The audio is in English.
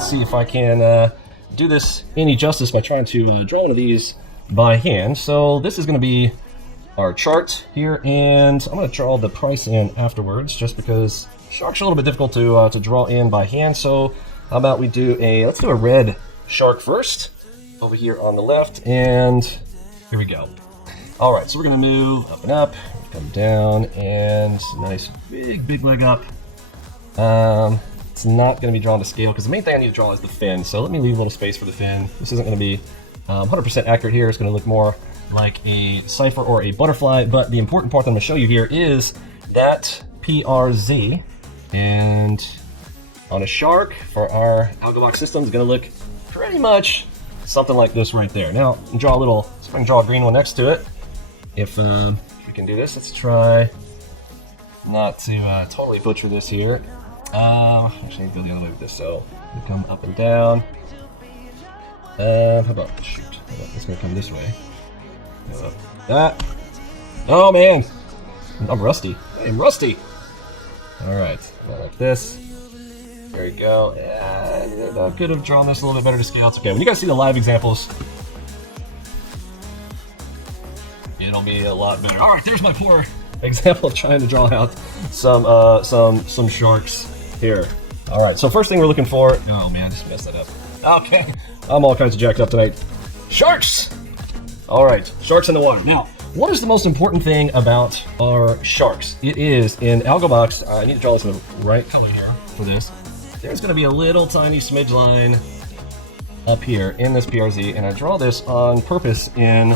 See if I can do this any justice by trying to draw one of these by hand. So this is going to be our chart here, and I'm going to draw the price in afterwards, just because sharks are a little bit difficult to draw in by hand. So how about we do let's do a red shark first over here on the left, and here we go. All right, so we're going to move up and up, come down, and nice big leg up. It's not going to be drawn to scale because the main thing I need to draw is the fin. So let me leave a little space for the fin. This isn't going to be 100% accurate here. It's going to look more like a cipher or a butterfly. But the important part that I'm going to show you here is that PRZ. And on a shark for our AlgoBox system is going to look pretty much something like this right there. Now, draw a little, so I can draw a green one next to it. If we can do this, let's try not to totally butcher this here. Actually, go the other way with this. So we come up and down. How about it's gonna come this way. That. Oh man, I'm rusty. I'm rusty. All right, like this. There we go. And I could have drawn this a little bit better to scale. It's okay. When you guys see the live examples, it'll be a lot better. All right, there's my poor example of trying to draw out some sharks here. All right, so first thing we're looking for. Oh man, I just messed that up. Okay, I'm all kinds of jacked up tonight. Sharks. All right, sharks in the water. Now, what is the most important thing about our sharks? It is in AlgoBox. I need to draw this in the right color here for this. There's going to be a little tiny smidge line up here in this PRZ, and I draw this on purpose in